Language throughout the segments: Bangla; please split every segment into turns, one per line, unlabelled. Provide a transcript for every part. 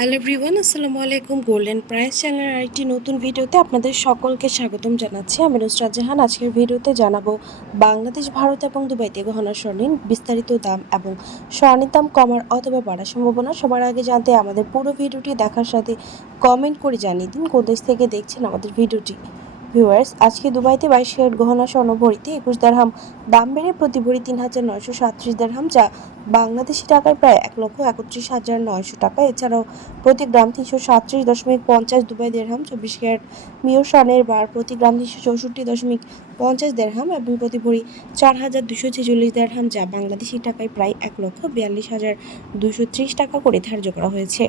হ্যালো এভরিওয়ান আসসালামু আলাইকুম। গোল্ডেন প্রাইস চ্যানেলের আরেকটি নতুন ভিডিওতে আপনাদের সকলকে স্বাগতম জানাচ্ছি। আমি নুসরাত জাহান। আজকের ভিডিওতে জানাব বাংলাদেশ, ভারত এবং দুবাইতে গহনা স্বর্ণের বিস্তারিত দাম এবং স্বর্ণের দাম কমার অথবা বাড়ার সম্ভাবনা। সবার আগে জানতে আমাদের পুরো ভিডিওটি দেখার সাথে কমেন্ট করে জানিয়ে দিন। কোন দেশ থেকে দেখছেন আমাদের ভিডিওটি? ভিউয়ার্স, আজকে দুবাইতে বাইশ ক্যারেট গহনা স্বর্ণ ভরিতে একুশ দেড়হাম। দাম বেড়ে প্রতি ভরি তিন হাজার নয়শো সাতত্রিশ দেড়হাম, যা বাংলাদেশি টাকায় প্রায় এক লক্ষ একত্রিশ হাজার নয়শো টাকা। এছাড়াও প্রতি গ্রাম তিনশো সাতত্রিশ দশমিক পঞ্চাশ দুবাই দেড়হাম, চব্বিশ ক্যারেট মিও স্বর্ণের বার প্রতি গ্রাম তিনশো চৌষট্টি দশমিক পঞ্চাশ দেড়হাম এবং প্রতি ভরি চার হাজার দুশো ছেচল্লিশ দেড়হাম, যা বাংলাদেশি টাকায় প্রায় এক লক্ষ বিয়াল্লিশ হাজার দুশো ত্রিশ টাকা করে ধার্য করা হয়েছে।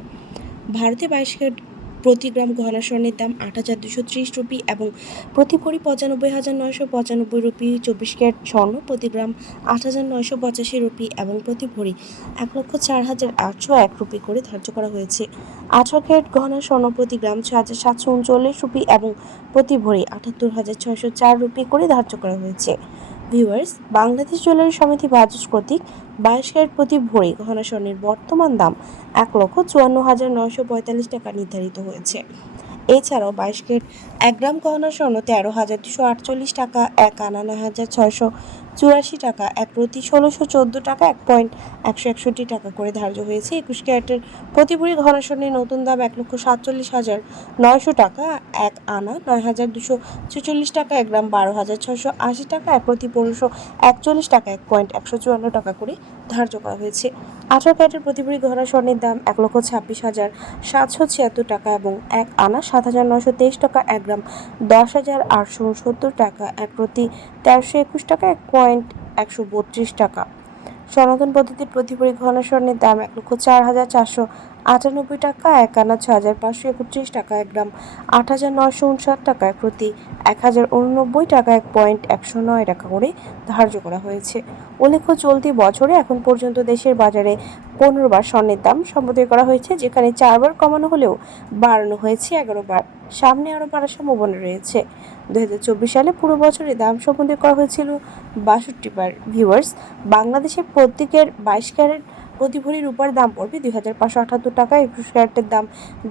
ভারতে বাইশ ক্যারেট প্রতি গ্রাম গহনা স্বর্ণের দাম আট হাজার দুশো ত্রিশ রুপি এবং প্রতি ভরি পঁচানব্বই হাজার নয়শো পঁচানব্বই রুপি চব্বিশ ক্যারেট স্বর্ণ, প্রতি গ্রাম আট হাজার নয়শো পঁচাশি রুপি এবং প্রতি ভরি এক লক্ষ চার হাজার আটশো এক রুপি করে ধার্য করা হয়েছে। আঠারো ক্যারেট গহনা স্বর্ণ, প্রতি গ্রাম ছ হাজার সাতশো উনচল্লিশ রুপি এবং প্রতি ভরি আটাত্তর হাজার ছয়শো চার রুপি করে ধার্য করা হয়েছে। ভিউয়ার্স বাংলাদেশ জুয়েলারি সমিতি বাজাজ কর্তৃক বাইশ ক্যারেট প্রতি ভরি, গহনা স্বর্ণের বর্তমান দাম এক লক্ষ চুয়ান্ন হাজার নয়শো পঁয়তাল্লিশ টাকা নির্ধারিত হয়েছে। এছাড়াও বাইশ ক্যারেট এক গ্রাম গহনা স্বর্ণ তেরো হাজার দুশো আটচল্লিশ টাকা, এক আনা নয় হাজার ছয়শো চুরাশি টাকা, এক প্রতি ষোলোশো চোদ্দ টাকা, এক পয়েন্ট একশো একষট্টি টাকা করে ধার্য হয়েছে। একুশ ক্যারেটের প্রতিপুরি গহনা স্বর্ণের নতুন দাম এক লক্ষ সাতচল্লিশ হাজার নয়শো টাকা, এক আনা নয় হাজার দুশো ছেচল্লিশ টাকা, এক গ্রাম বারো হাজার ছয়শো আশি টাকা, এক প্রতি পনেরোশো একচল্লিশ টাকা, এক পয়েন্ট একশো চুয়ান্ন টাকা করে ধার্য করা হয়েছে। আঠারো ক্যারেটের প্রতি ভরি গহনা স্বর্ণের দাম এক লক্ষ ছাব্বিশ হাজার সাতশো ছিয়াত্তর টাকা এবং এক আনা সাত হাজার নয়শো তেইশ টাকা, এক গ্রাম দশ হাজার আটশো উনসত্তর টাকা, এক প্রতি তেরোশো একুশ টাকা, এক পয়েন্ট একশো বত্রিশ টাকা। সনাতন পদ্ধতির প্রতি ভরি গহনা স্বর্ণের দাম এক লক্ষ চার হাজার চারশো আটানব্বই টাকা, এক আনা ছ হাজার পাঁচশো একত্রিশ টাকা, এক গ্রাম আট হাজার নয়শো উনষাট টাকা প্রতি এক হাজার উননব্বই টাকা, এক পয়েন্ট একশো নয় টাকা করে ধার্য করা হয়েছে। উল্লেখ্য, চলতি বছরে এখন পর্যন্ত দেশের বাজারে পনেরো বার স্বর্ণের দাম সম্বোধন করা হয়েছে, যেখানে চারবার কমানো হলেও বাড়ানো হয়েছে এগারো বার সামনে আরও বাড়ার সম্ভাবনা রয়েছে। দু হাজার চব্বিশ সালে পুরো বছরে দাম সম্বন্ধে করা হয়েছিল বাষট্টি বার ভিউয়ার্স বাংলাদেশের প্রত্যেকের বাইশ ক্যারেট প্রতি ভরি রূপার দাম পড়বে দুই হাজার পাঁচশো আটাত্তর টাকা, একুশ ক্যারেটের দাম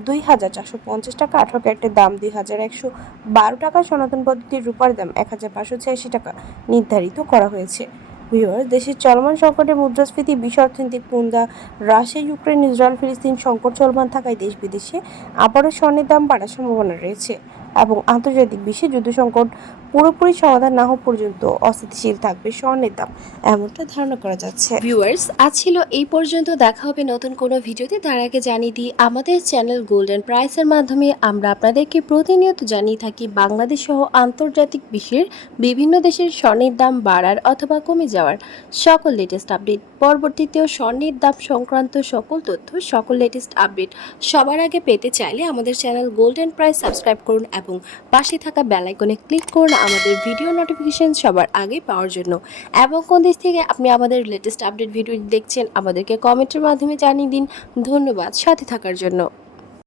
দুই হাজার চারশো পঞ্চাশ টাকা, আঠারো ক্যারেটের দাম দুই হাজার একশো বারো টাকা, সনাতন পদ্ধতির রূপার দাম এক হাজার পাঁচশো ছিয়াশি টাকা নির্ধারিত করা হয়েছে। ভিউয়ার দেশের চলমান সংকটে মুদ্রাস্ফীতি বিশ্ব অর্থনৈতিক পুন্দা রাশিয়া ইউক্রেন, ইসরায়েল, ফিলিস্তিন, সংকট চলমান থাকায় দেশ বিদেশে আবারও স্বর্ণের দাম বাড়ার সম্ভাবনা রয়েছে। এবং আন্তর্জাতিক বিশ্বে যুদ্ধ সংকট পুরোপুরি সমাধান না হওয়া পর্যন্ত অস্থিতিশীল থাকবে স্বর্ণের দাম, এমনটা ধারণা করা যাচ্ছে।
ভিউয়ার্স আজ ছিল এই পর্যন্ত। দেখা হবে নতুন কোনো ভিডিওতে। তার আগে জানিয়ে দিই, আমাদের চ্যানেল গোল্ডেন প্রাইসের মাধ্যমে আমরা আপনাদেরকে প্রতিনিয়ত জানিয়ে থাকি বাংলাদেশ সহ আন্তর্জাতিক বিশ্বের বিভিন্ন দেশের স্বর্ণের দাম বাড়ার অথবা কমে যাওয়ার সকল লেটেস্ট আপডেট পরবর্তীতেও স্বর্ণের দাম সংক্রান্ত সকল তথ্য, সকল লেটেস্ট আপডেট সবার আগে পেতে চাইলে আমাদের চ্যানেল গোল্ডেন প্রাইস সাবস্ক্রাইব করুন। এবং পাশে থাকা বেলাইকনে ক্লিক করুন আমাদের ভিডিও নোটিফিকেশন সবার আগে পাওয়ার জন্য। এবং কোন দেশ থেকে আপনি আমাদের লেটেস্ট আপডেট ভিডিও দেখছেন, আমাদেরকে কমেন্টের মাধ্যমে জানিয়ে দিন। ধন্যবাদ, সাথে থাকার জন্য।